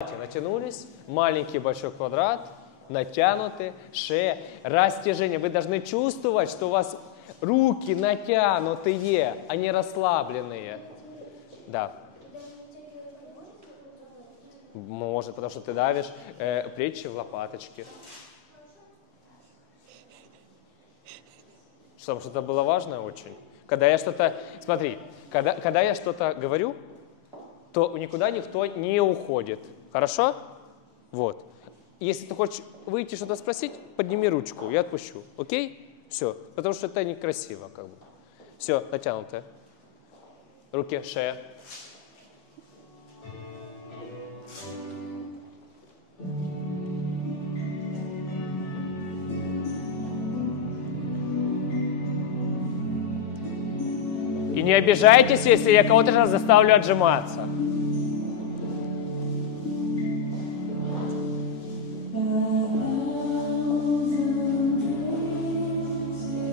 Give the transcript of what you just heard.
Натянулись, маленький большой квадрат, натянуты, шея, растяжение. Вы должны чувствовать, что у вас руки натянутые, а не расслабленные. Да. Может, потому что ты давишь плечи в лопаточки. Чтобы что-то было важное очень. Когда я что-то... Смотри, когда я что-то говорю, то никуда никто не уходит. Хорошо? Вот. Если ты хочешь выйти что-то спросить, подними ручку, я отпущу. Окей? Все. Потому что это некрасиво, как бы. Все, натянутое. Руки, шея. И не обижайтесь, если я кого-то сейчас заставлю отжиматься.